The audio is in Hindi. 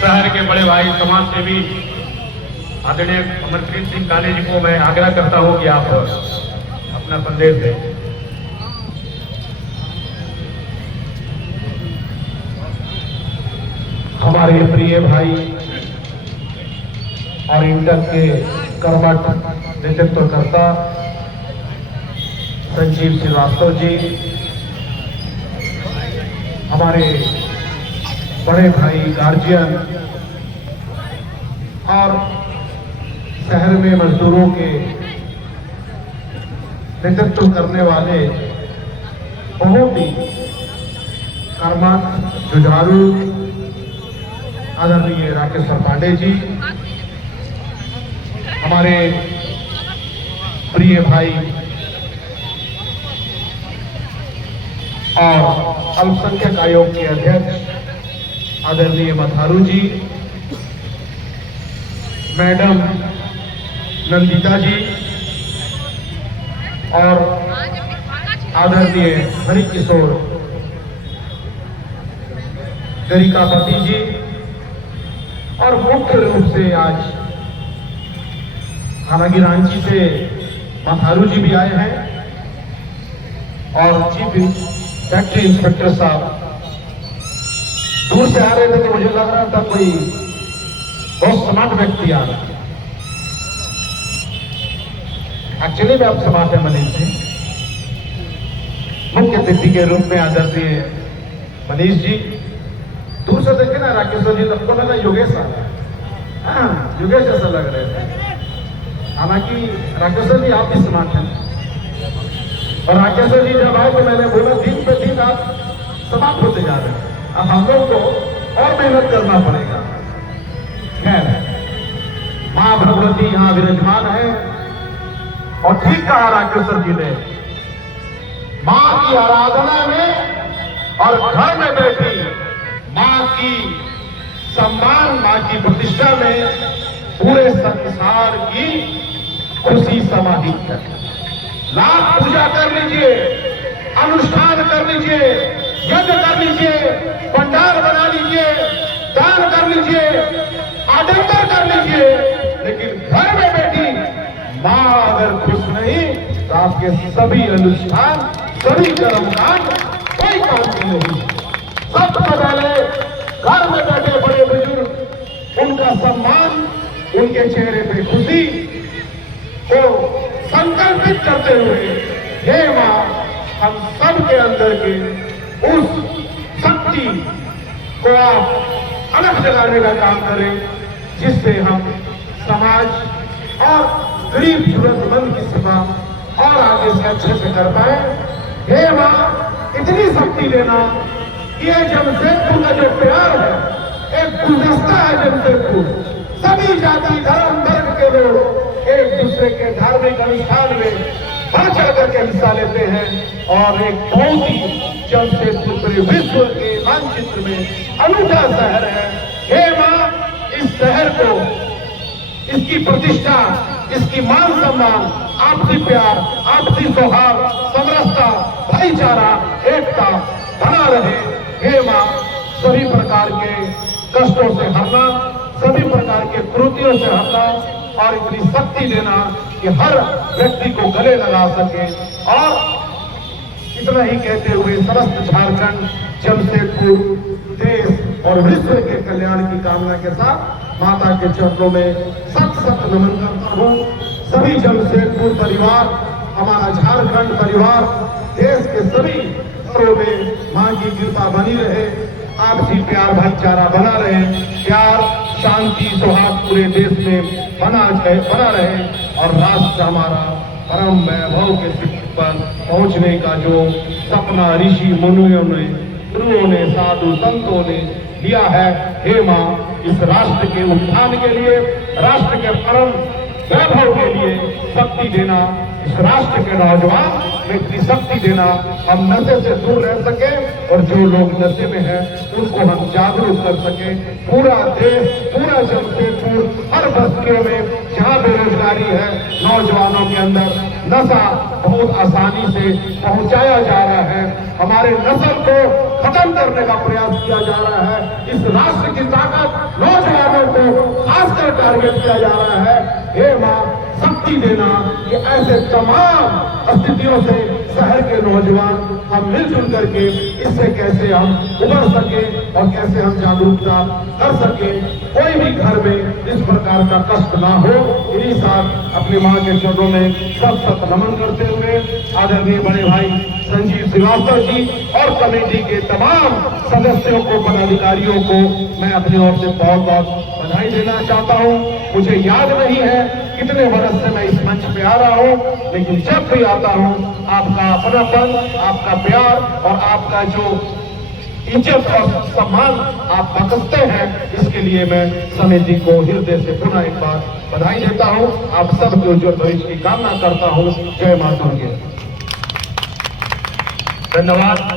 शहर के बड़े भाई समाज सेवी आदरणीय अमरप्रीत सिंह काले जी को मैं आग्रह करता हूं कि आप अपना संदेश दें। हमारे प्रिय भाई और इंटर के कर्मठ नेतृत्वकर्ता संजीव श्रीवास्तव जी, हमारे बड़े भाई गार्जियन और शहर में मजदूरों के नेतृत्व करने वाले बहुत ही कर्मठ जुझारू आदरणीय राकेश्वर पांडे जी, हमारे प्रिय भाई और अल्पसंख्यक आयोग के अध्यक्ष आदरणीय मथारू जी, मैडम नंदिता जी और आदरणीय हरिकिशोर गरिकापति जी, और मुख्य रूप से आज हालांकि रांची से मथारू जी भी आए हैं और चीफ फैक्ट्री इंस्पेक्टर साहब दूर से आ रहे थे तो मुझे लग रहा था कोई बहुत स्मार्ट व्यक्ति आ रहा। एक्चुअली में आप स्मार्ट है मनीष जी। मुख्य अतिथि के रूप में आदरणीय मनीष जी, दूर से देखे ना राकेश्वर जी, सबको लगा योगेश आ रहा है। हाँ, योगेश ऐसा लग रहे थे। हालांकि राकेश्वर जी आप भी स्मार्ट हैं और राकेश्वर जी जब आए तो मैंने बोला दिन पे दिन आप समाप्त होते जा रहे हैं, अब हम लोग को और मेहनत करना पड़ेगा। खैर, मां भगवती यहां विराजमान है और ठीक कहा राकेश्वर जी ने, मां की आराधना में और घर में बैठी मां की सम्मान, मां की प्रतिष्ठा में पूरे संसार की खुशी समाहित है। लाख पूजा कर लीजिए, अनुष्ठान कर लीजिए, यज्ञ कर लीजिए, भंडार बना लीजिए, दान कर लीजिए, आडंबर कर लीजिए, लेकिन घर में बैठी मां अगर खुश नहीं तो आपके सभी अनुष्ठान, सभी कर्मकांड कोई काम के नहीं। सबसे पहले घर में बैठे बड़े बुजुर्ग, उनका सम्मान, उनके चेहरे पे खुशी को संकल्पित करते हुए, हे मां, हम सब के अंदर के उस शक्ति को आप अलग जगाने का काम करें, जिससे हम समाज और गरीब जरूरतमंद की सेवा और आगे से अच्छे से कर पाए। हे मां, इतनी शक्ति देना कि ये जमशेदपुर का जो प्यार है, एक गुलदस्ता है जमशेदपुर, सभी जाति धर्म वर्ग के लोग एक दूसरे के धार्मिक अनुष्ठान में बढ़ चढ़ करके हिस्सा लेते हैं और एक बहुत ही जमशेदपुर पूरे विश्व के मानचित्र में अनूठा शहर है। हे मां, इस शहर को, इसकी प्रतिष्ठा, इसकी मान सम्मान, आपसी प्यार, आपसी सौहार्द, समरसता, भाईचारा, एकता बना रहे। हे मां, सभी प्रकार के कष्टों से हरना, सभी प्रकार के कृतियों से हरना और इतनी शक्ति देना कि हर व्यक्ति को गले लगा सके। और इतना ही कहते हुए समस्त झारखंड, जमशेदपुर, देश और विश्व के कल्याण की कामना के साथ माता के चरणों में सत सत नमन करता हूँ। सभी जमशेदपुर परिवार, हमारा झारखंड परिवार, देश के सभी स्तरों में मां की कृपा बनी रहे, आपसी प्यार भाईचारा बना रहे, प्यार शांति सौहार्द पूरे देश में बना रहे और राष्ट्र हमारा परम वैभव के शिखर पर पहुंचने का जो सपना ऋषि मुनियों ने, गुरुओं ने, साधु संतों ने लिया है, हे मां, इस राष्ट्र के उत्थान के लिए, राष्ट्र के परम वैभव के लिए शक्ति देना, इस राष्ट्र के नौजवान में इतनी शक्ति देना, हम नशे से दूर रह सके और जो लोग नशे में हैं उनको हम जागरूक कर सके। पूरा देश, पूरा जमशेदपुर, हर बस्तियों में जहाँ बेरोजगारी है, नौजवानों के अंदर नशा बहुत आसानी से पहुंचाया जा रहा है। हमारे नस्ल को खत्म करने का प्रयास किया जा रहा है। इस राष्ट्र की ताकत नौजवानों को खासकर टारगेट किया जा रहा है। हे मां, शक्ति देना कि ऐसे तमाम स्थितियों से शहर के नौजवान हम मिलजुल करके इससे कैसे हम उबर सके और कैसे हम जागरूकता कर सके, कोई भी घर में इस प्रकार का कष्ट ना हो। इन्हीं साथ अपनी मां के चरणों में सत नमन करते हुए आदरणीय बड़े भाई संजीव श्रीवास्तव जी और कमेटी के तमाम सदस्यों को, पदाधिकारियों को मैं अपनी ओर से बहुत बहुत बधाई देना चाहता हूं। मुझे याद नहीं है कितने वर्ष से मैं इस मंच पे आ रहा हूं, लेकिन जब भी आता हूं आपका अपनापन, आपका प्यार और आपका जो इज्जत और सम्मान आप बख्शते हैं, इसके लिए मैं समिति को हृदय से पुनः एक बार बधाई देता हूं। आप सबके उज्जवल भविष्य की कामना करता हूं। जय माता दी। धन्यवाद।